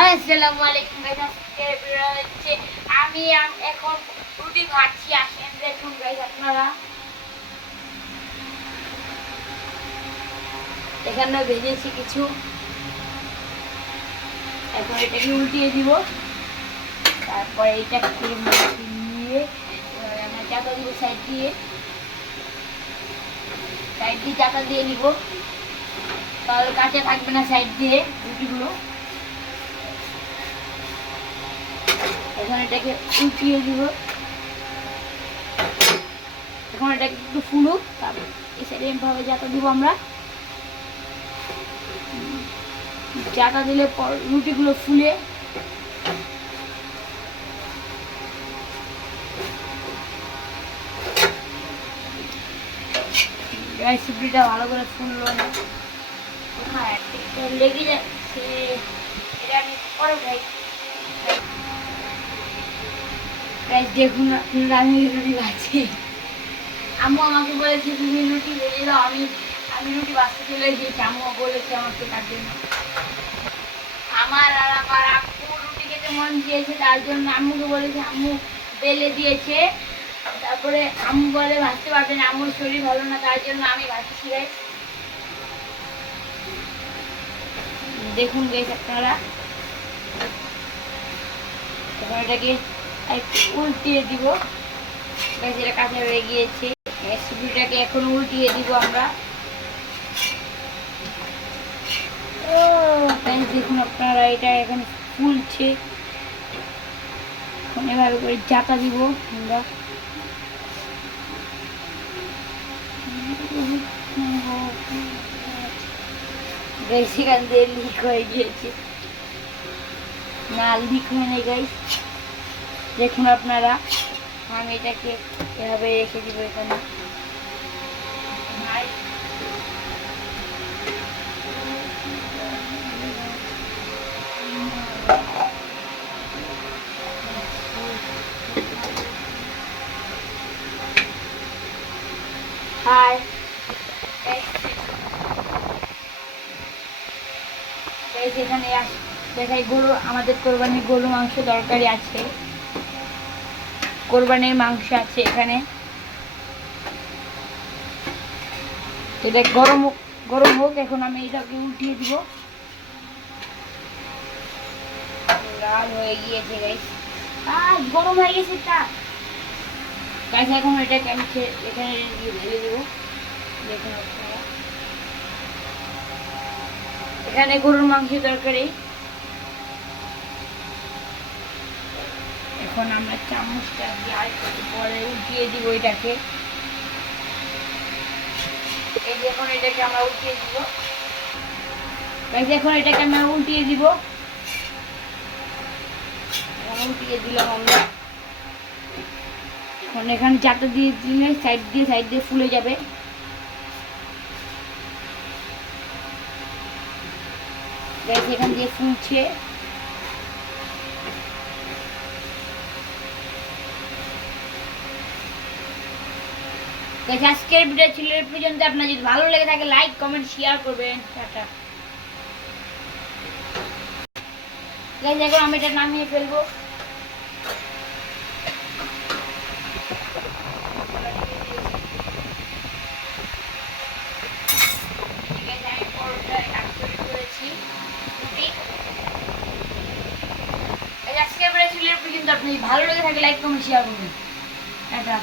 আসসালামু আলাইকুম গাইস, আজকের ভিডিও হচ্ছে আমি এখন রুটি ভাজছি। আসেন দেখুন গাইস, আপনারা এখানে ভেজেছি কিছু। এখন এটাকে উল্টিয়ে দিব, তারপরে এটাকে নিয়ে আমরা চাকা দিব, সাইড দিয়ে চাকা দিয়ে নিব, তাহলে কাঁচা থাকবে না সাইড দিয়ে রুটিগুলো। এখন এটাকে উল্টিয়ে দিব, এখন এটাকে একটু ফুলুক, তারপর এই সাইডে এভাবে চাকা দিব। আমরা চাকা দিলে পর রুটিগুলো ফুলে রেসিপিটা ভালো করে ফুললো না, হ্যাঁ লেগে যাচ্ছে। এটা আমি পরে ভাই দেখুন আপনারা, আমি রুটি ভাজছি। আম্মু আমাকে বলেছে তুমি রুটি ভেজে দাও, আমি রুটি বাঁচতে চলে গিয়েছি। আম্মু বলেছে আমাকে তার জন্য। আমার আর আমার আম্মু রুটি খেতে মন দিয়েছে, তার জন্য আম্মুকে বলেছে, আম্মু বেলে দিয়েছে। তারপরে আম্মু বলে ভাজতে পারবে না, আম্মুর শরীর ভালো না, তার জন্য আমি ভাজছি গাইস। দেখুন গাইস আপনারা, এবার এটাকে উল্টিয়ে দিব গাইস। এটা কাঁচা হয়ে গিয়েছে, রেসিপিটাকে এখন উল্টিয়ে দিব আমরা। দেখুন আপনারা, এটা এখানে ফুলছে। এখন এভাবে করে চাকা দিব আমরা। সেখান দিয়ে লিক হয়ে গিয়েছে, না লিক হয় না গাইস। দেখুন আপনারা, আমি এটাকে এভাবে রেখে দিব এখানে। হাই এখানে দেখাই গরু, আমাদের কোরবানির গরু মাংস তরকারি আছে, কোরবানির মাংস আছে এখানে। এটা গরম হোক। এখন আমি এটাকে উল্টিয়ে দিব। লাল হয়ে গিয়েছে গাইস, গরম হয়ে গেছে তা গাইস। এখন এটাকে আমি এখানে ঢেলে দেবো। দেখুন আপনারা, এখানে গরুর মাংস তরকারি। এখন আমরা চামচটা দিয়ে আরেকটু পরে উঠিয়ে দিব এটাকে। এই যে এখন এটাকে আমরা উঠিয়ে দিব গাইস। এখন এটাকে আমরা উল্টিয়ে দিব, উল্টিয়ে দিলাম আমরা। এখন এখানে চাটা দিয়ে দিলে সাইড দিয়ে ফুলে যাবে। গাইস এখান দিয়ে ফুলছে। গাইস আজকের ভিডিও ছিল এই পর্যন্ত। আপনার যদি ভালো লেগে থাকে লাইক কমেন্ট শেয়ার করবেন। Tata guys. এখন আমি এটা নামিয়ে ফেলবো। আজকের ভিডিও ছিল এই পর্যন্ত। আপনি ভালো লেগে থাকে লাইক কমেন্ট শেয়ার করবেন। টাটা।